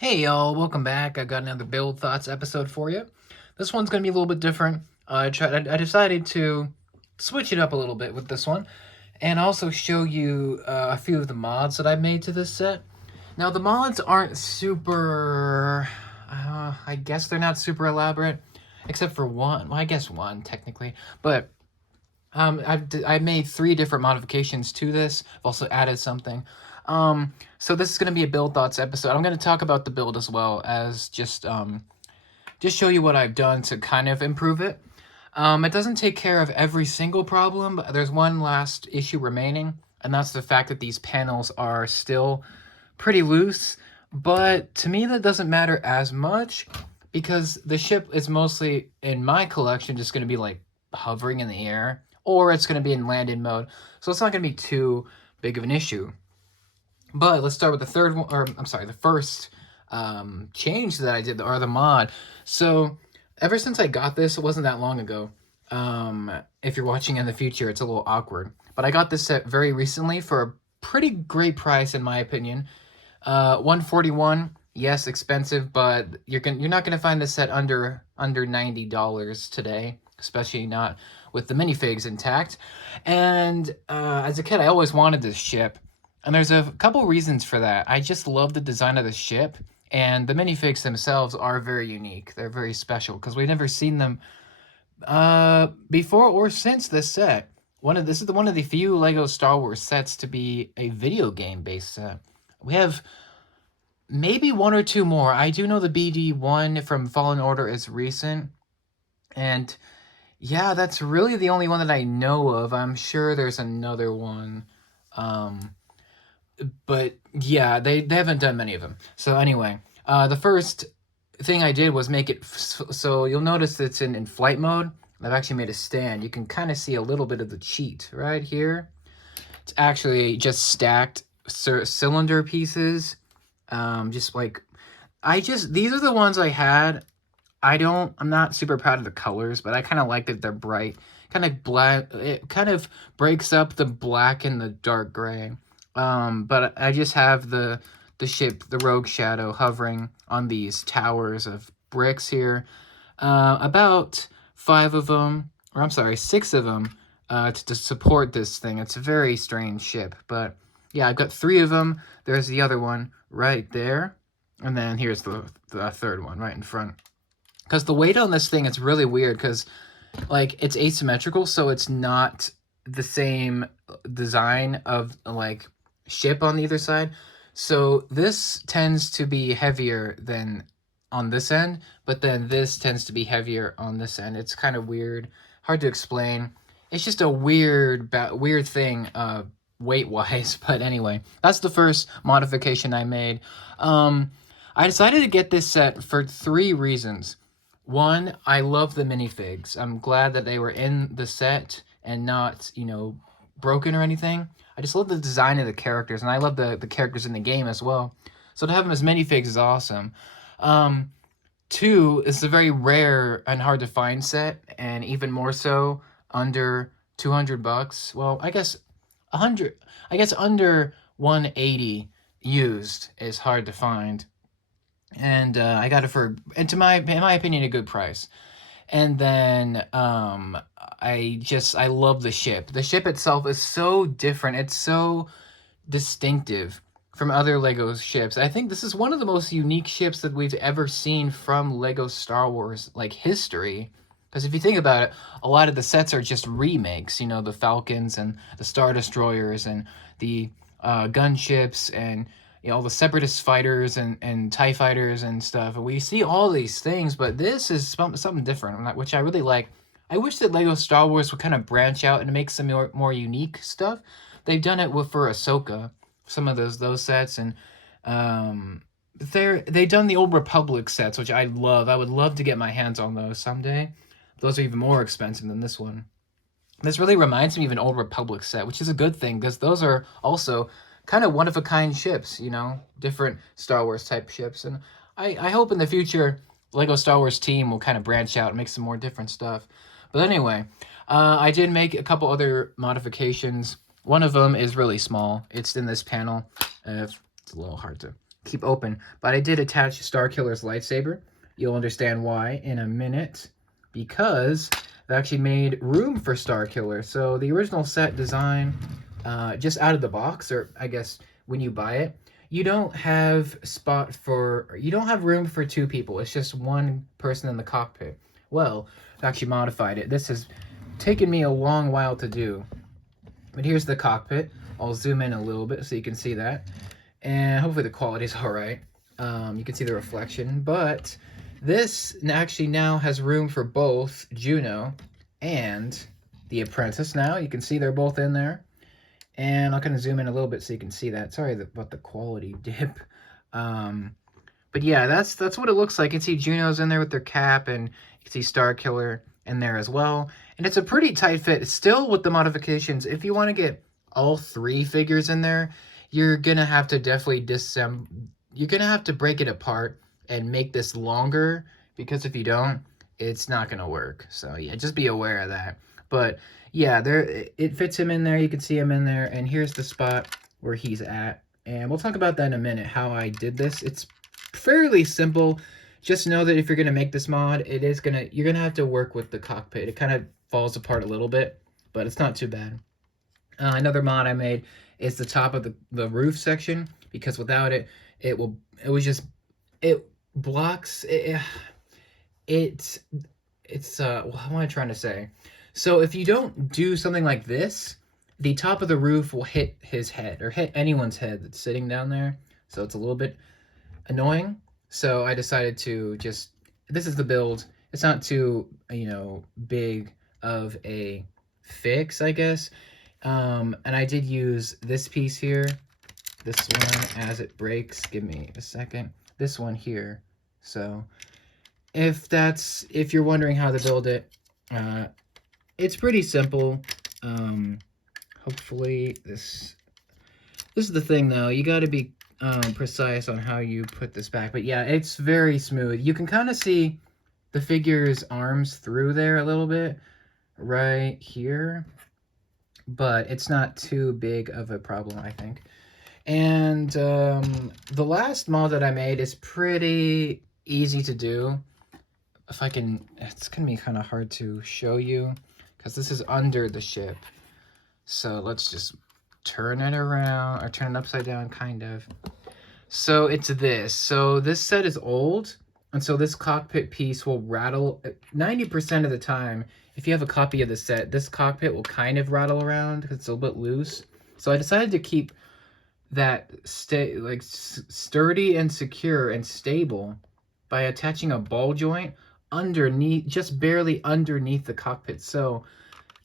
Hey y'all, welcome back. I got another Build Thoughts episode for you. This one's gonna be a little bit different. I decided to switch it up a little bit with this one, and also show you a few of the mods that I made to this set. Now the mods aren't super. I guess they're not super elaborate, except for one. Well, I guess one technically, but I made three different modifications to this. I've also added something. So this is going to be a build thoughts episode. I'm going to talk about the build as well as just show you what I've done to kind of improve it. It doesn't take care of every single problem, but there's one last issue remaining, and that's the fact that these panels are still pretty loose. But to me, that doesn't matter as much because the ship is mostly in my collection just going to be like hovering in the air, or it's going to be in land-in mode, so it's not going to be too big of an issue. But let's start with the third one, or I'm sorry, the first change that I did, or the mod. So ever since I got this, it wasn't that long ago. If you're watching in the future, it's a little awkward. But I got this set very recently for a pretty great price, in my opinion. 141. Yes, expensive, but you're not gonna find this set under $90 today, especially not with the minifigs intact. And as a kid, I always wanted this ship. And there's a couple reasons for that. I just love the design of the ship, and the minifigs themselves are very unique. They're very special because we've never seen them before or since this set. This is one of the few Lego Star Wars sets to be a video game based set. We have maybe one or two more. I do know the BD1 from Fallen Order is recent, and yeah, that's really the only one that I know of. I'm sure there's another one. Um, but yeah, they haven't done many of them. So anyway, the first thing I did was make it so you'll notice it's in flight mode. I've actually made a stand. You can kind of see a little bit of the cheat right here. It's actually just stacked cylinder pieces. Just like these are the ones I had. I'm not super proud of the colors, but I kind of like that they're bright. Kind of black. It kind of breaks up the black and the dark gray. But I just have the ship, the Rogue Shadow, hovering on these towers of bricks here. About 5 of them, or I'm sorry, 6 of them, to support this thing. It's a very strange ship, but yeah, I've got 3 of them. There's the other one right there, and then here's the third one right in front. Because the weight on this thing, it's really weird because, like, it's asymmetrical, so it's not the same design of, like, ship on either side. So this tends to be heavier than on this end, but then this tends to be heavier on this end. It's kind of weird, hard to explain. It's just a weird thing weight-wise, but anyway, that's the first modification I made. I decided to get this set for 3 reasons. One, I love the minifigs. I'm glad that they were in the set and not, broken or anything. I just love the design of the characters, and I love the characters in the game as well. So to have them as minifigs is awesome. 2, it's a very rare and hard to find set, and even more so under $200. Well, I guess 100. I guess under 180 used is hard to find, and I got it for, in my opinion, a good price. And then I love the ship. The ship itself is so different. It's so distinctive from other Lego ships. I think this is one of the most unique ships that we've ever seen from Lego Star Wars, like, history. Because if you think about it, a lot of the sets are just remakes. The Falcons and the Star Destroyers and the gunships and all the Separatist fighters and TIE fighters and stuff. We see all these things, but this is something different, which I really like. I wish that Lego Star Wars would kind of branch out and make some more unique stuff. They've done it for Ahsoka, some of those sets, and they've done the Old Republic sets, which I love. I would love to get my hands on those someday. Those are even more expensive than this one. This really reminds me of an Old Republic set, which is a good thing because those are also kind of one-of-a-kind ships, different Star Wars type ships. And I hope in the future Lego Star Wars team will kind of branch out and make some more different stuff. But anyway, I did make a couple other modifications. One of them is really small. It's in this panel. It's a little hard to keep open. But I did attach Starkiller's lightsaber. You'll understand why in a minute, because they actually made room for Starkiller. So the original set design, just out of the box, or I guess when you buy it, you don't have room for two people. It's just one person in the cockpit. Well, I actually modified it. This has taken me a long while to do. But here's the cockpit. I'll zoom in a little bit so you can see that. And hopefully the quality's all right. You can see the reflection. But this actually now has room for both Juno and the Apprentice now. You can see they're both in there. And I'll kind of zoom in a little bit so you can see that. Sorry about the quality dip. But yeah, that's what it looks like. You can see Juno's in there with their cap, and you can see Starkiller in there as well. And it's a pretty tight fit. Still with the modifications, if you want to get all three figures in there, you're going to have to definitely you're going to have to break it apart and make this longer, because if you don't, it's not going to work. So yeah, just be aware of that. But yeah, it fits him in there. You can see him in there. And here's the spot where he's at. And we'll talk about that in a minute, how I did this. It's fairly simple. Just know that if you're going to make this mod, you're going to have to work with the cockpit. It kind of falls apart a little bit, but it's not too bad. Another mod I made is the top of the roof section, because without it, it blocks what am I trying to say? So if you don't do something like this, the top of the roof will hit his head, or hit anyone's head that's sitting down there. So it's a little bit annoying. So I decided to this is the build. It's not too, big of a fix, I guess. And I did use this piece here, this one, as it breaks. Give me a second. This one here. So if you're wondering how to build it, it's pretty simple. Hopefully this is the thing though. You got to be precise on how you put this back. But yeah, it's very smooth. You can kind of see the figure's arms through there a little bit right here, but it's not too big of a problem, I think. And the last mod that I made is pretty easy to do. It's gonna be kind of hard to show you because this is under the ship. So let's just turn it around, or turn it upside down, kind of. So it's this. So this set is old, and so this cockpit piece will rattle 90% of the time. If you have a copy of the set, this cockpit will kind of rattle around because it's a little bit loose. So I decided to keep that sturdy and secure and stable by attaching a ball joint underneath, just barely underneath the cockpit. So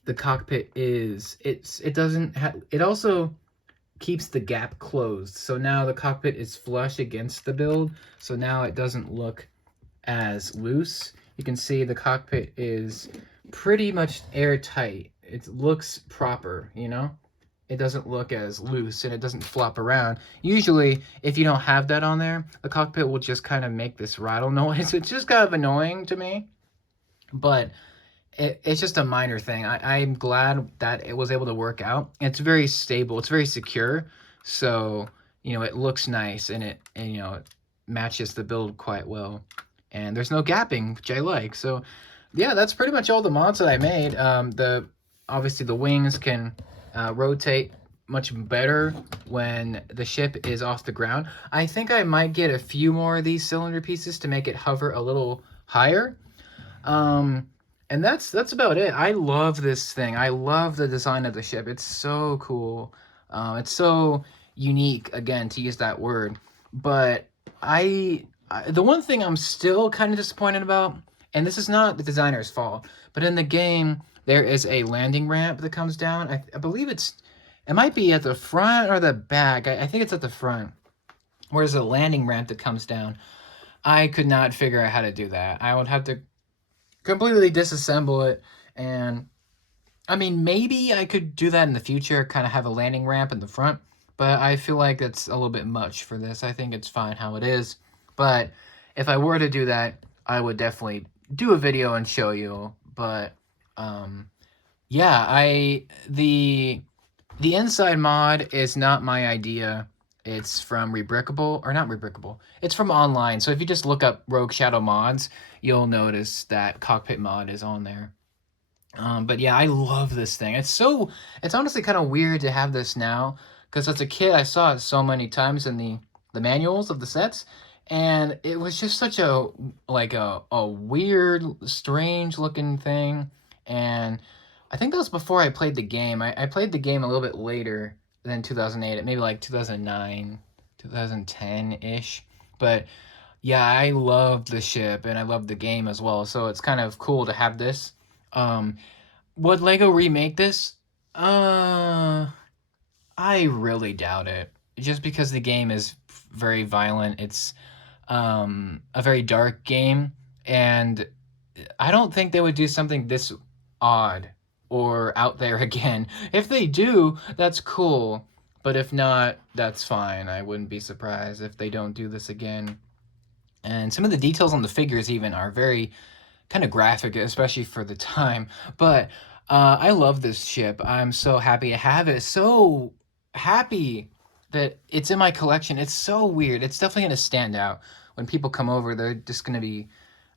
the cockpit it also keeps the gap closed. So now the cockpit is flush against the build. So now it doesn't look as loose. You can see the cockpit is pretty much airtight. It looks proper, It doesn't look as loose, and it doesn't flop around. Usually, if you don't have that on there, the cockpit will just kind of make this rattle noise. It's just kind of annoying to me, but it's just a minor thing. I'm glad that it was able to work out. It's very stable. It's very secure. So, it looks nice, and it matches the build quite well. And there's no gapping, which I like. So, yeah, that's pretty much all the mods that I made. Obviously, the wings can rotate much better when the ship is off the ground. I think I might get a few more of these cylinder pieces to make it hover a little higher. And that's about it. I love this thing. I love the design of the ship. It's so cool. It's so unique, again, to use that word. But the one thing I'm still kind of disappointed about, and this is not the designer's fault, but in the game, there is a landing ramp that comes down. I believe it might be at the front or the back. I think it's at the front, where there's a landing ramp that comes down. I could not figure out how to do that. I would have to completely disassemble it. And I mean, maybe I could do that in the future, kind of have a landing ramp in the front, but I feel like that's a little bit much for this. I think it's fine how it is. But if I were to do that, I would definitely do a video and show you. But yeah, the inside mod is not my idea. It's from Rebrickable, or not Rebrickable. It's from online. So if you just look up Rogue Shadow mods, you'll notice that cockpit mod is on there. But yeah, I love this thing. It's honestly kind of weird to have this now, because as a kid I saw it so many times in the manuals of the sets, and it was just such a a weird, strange looking thing. And I think that was before I played the game. I played the game a little bit later than 2008, maybe like 2009, 2010-ish. But yeah, I love the ship and I love the game as well. So it's kind of cool to have this. Um, would Lego remake this? I really doubt it. Just because the game is very violent. It's a very dark game, and I don't think they would do something this odd or out there again. If they do, that's cool. But if not, that's fine. I wouldn't be surprised if they don't do this again. And some of the details on the figures even are very kind of graphic, especially for the time. But I love this ship. I'm so happy to have it. So happy that it's in my collection. It's so weird. It's definitely going to stand out. When people come over, they're just going to be...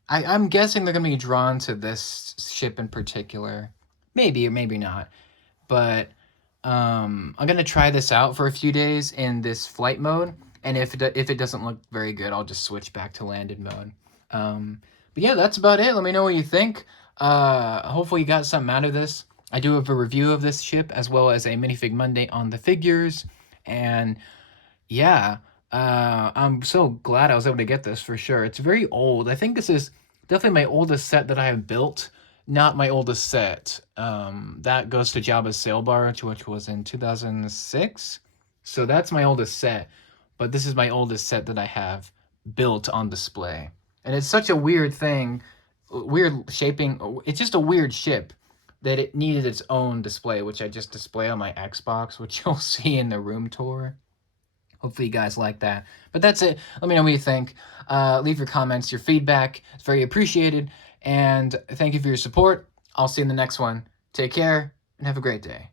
I'm guessing they're going to be drawn to this ship in particular. Maybe or maybe not. But I'm going to try this out for a few days in this flight mode. And if it doesn't look very good, I'll just switch back to landed mode. But yeah, that's about it. Let me know what you think. Hopefully you got something out of this. I do have a review of this ship as well as a Minifig Monday on the figures. And yeah, I'm so glad I was able to get this for sure. It's very old. I think this is definitely my oldest set that I have built. Not my oldest set. That goes to Jabba's Sail Barge, which was in 2006. So that's my oldest set. But this is my oldest set that I have built on display. And it's such a weird thing, weird shaping. It's just a weird ship that it needed its own display, which I just display on my Xbox, which you'll see in the room tour. Hopefully you guys like that. But that's it. Let me know what you think. Leave your comments, your feedback. It's very appreciated. And thank you for your support. I'll see you in the next one. Take care and have a great day.